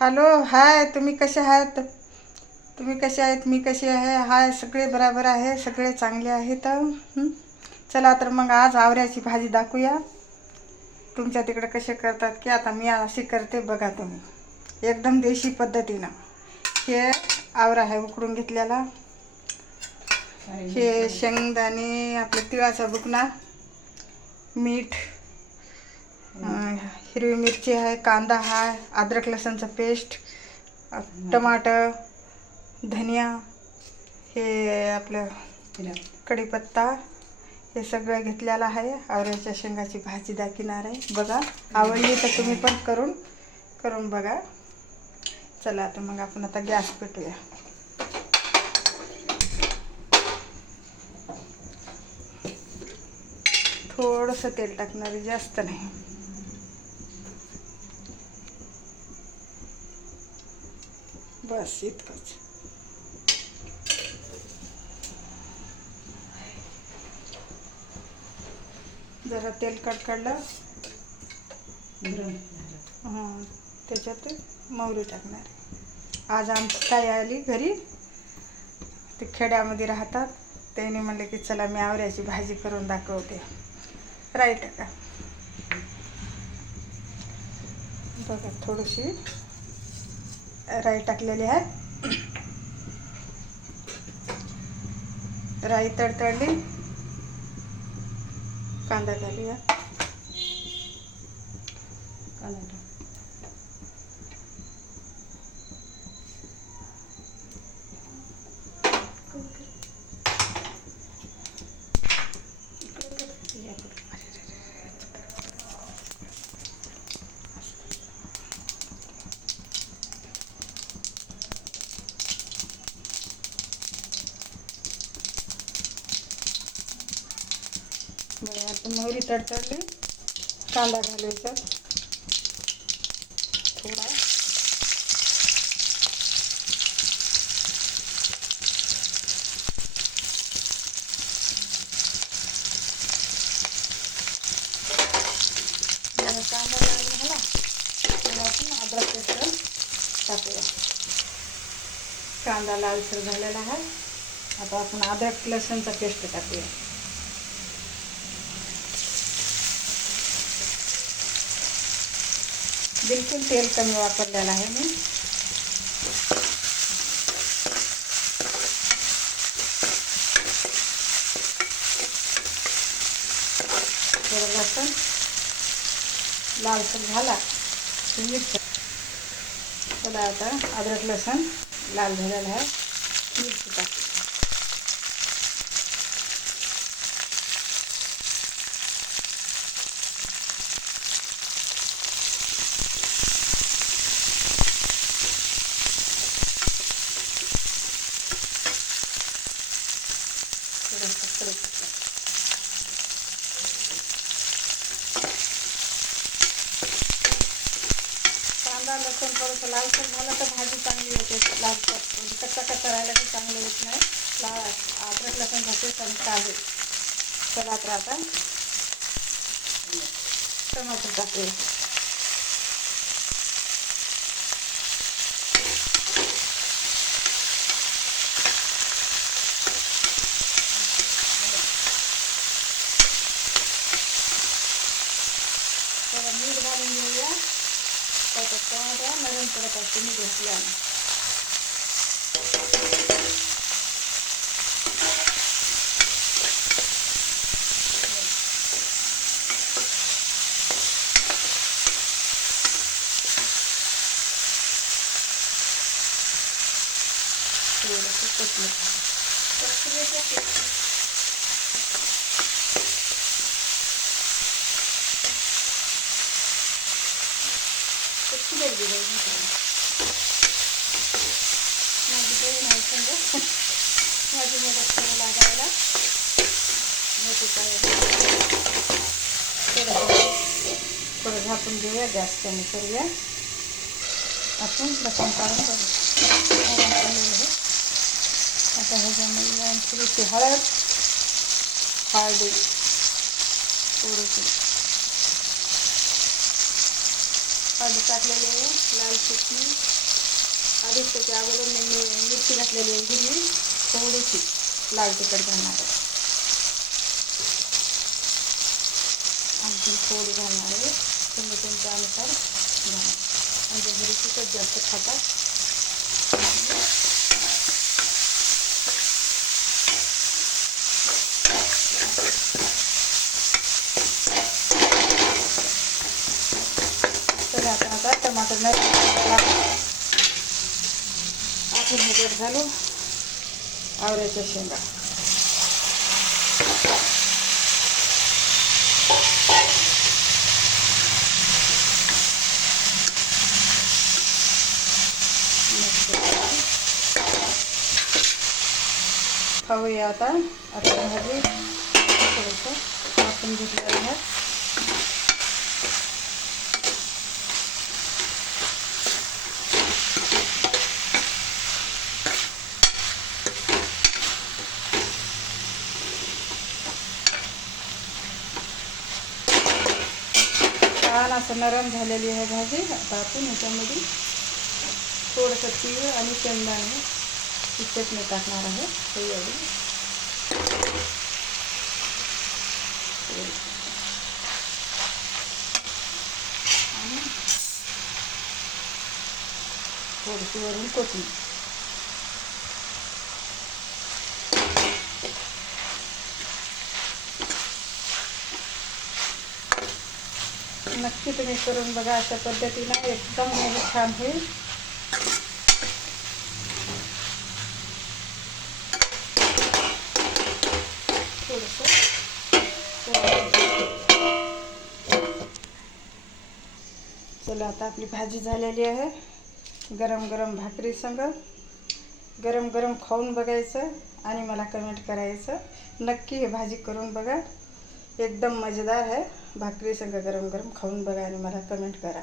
Hello, हाय. तुम्ही कसे आहात? तुम्ही कसे आहेत? मी कशी आहे? हाय, सगळे बराबर आहे, सगळे चांगले आहेत. चला तर मग आज आवऱ्याची भाजी दाखवूया. तुमच्या तिकडे कसे करतात की आता मी अशी करते बघा तुम्ही, एकदम देशी पद्धतीनं. हे आवरा आहे उकडून घेतलेला. हे शेंगदाणे, आपलं तिळाचा बुकना, मीठ, हिरवी मिरची आहे, कांदा आहे, अद्रक लसणचं पेस्ट, टमाटर, धनिया, हे आपलं कढीपत्ता, हे सगळं घेतलेलं आहे. आवळ्याच्या शेंगाची भाजी दाखवणार आहे बघा. आवडली तर तुम्ही पण करून बघा. चला आता मग आपण आता गॅस पेटूया. थोडंसं तेल टाकणार, जास्त नाही. बस इतकंच. जरा तेल कडकडलं, हां, त्याच्यात मोहरी टाकणार. आज आमची ताई आली घरी, ते खेड्यामध्ये राहतात. त्याने म्हणले की चला मी आवऱ्याची भाजी करून दाखवते. राई टाका बघा, थोडीशी राई टाकलेली आहे. राई तडतडली, कांदा घालूया. कांदा बघा, आता मोहरी तडतडली, कांदा घालायचा थोडा. जरा कांदा लाल झाला तेव्हा आपण अद्रक लसूण टाकूया. कांदा लालसर झालेला आहे. आता आपण अद्रक लसूणचा पेस्ट टाकूया. बिलकुल तेल कमी वापरलेलं आहे मी. थोडं लसूण लालसर झाला की मिरची. बघा आता अद्रक लसूण लाल झालेला आहे. मिरची टाक. कांदा लसूण थोडंसं लालसर झालं तर भाजी चांगली होते. लालसर म्हणजे कच्चा राहिला की चांगली होत नाही. अद्रक लसूण घातले आणि कांदे. चला तर आता टमाटर टाकूया. थोडं मीठ घालून घेऊया. टमाटर नरम करत असते मी घेतल्यानं. थोडंसं कोथिंबीर माझी बहीण आहे समजा, माझी मदत करू लागायला मोठी थोडं झाकून घेऊया. गॅस कमी करूया. आपण लसूण काढून बघू. आता ह्याच्यामध्ये थोडीशी हळद, थोडीशी हळद टाकलेली आहे, लाल चटणी, आधीच त्याच्या अगोदर मी मिरची घातलेली आहे, हिरवी थोडीशी लाल तिखट घालणार आहे, आणखी थोडी घालणार आहे, तुम्ही तुमच्या अनुसार घाला, म्हणजे घरी तिखट जास्त खातात. तर आता टमाटर आपण ह्याच्यात घालू आवळ्याच्या शेंगा. खाऊया आता भाजी थोडंसं आपण घेतलेलं आहे. छान असं नरम झालेली आहे भाजी. आता आपण याच्यामध्ये थोडंसं तीळ आणि शेंगदाणे ही चटणी टाकणार आहे. आणि थोडीशी वरून कोथिंबीर. नक्की तुम्ही करून बघा, अशा पद्धतीने एकदम छान होईल. चला आता आपली भाजी झालेली आहे. गरम गरम भाकरी संग गरम गरम खाऊन बघायचं आणि मला कमेंट करायचं. नक्की ही भाजी करून बघा, एकदम मजेदार आहे. भाकरी संग गरम गरम खाऊन बघा आणि मला कमेंट करा.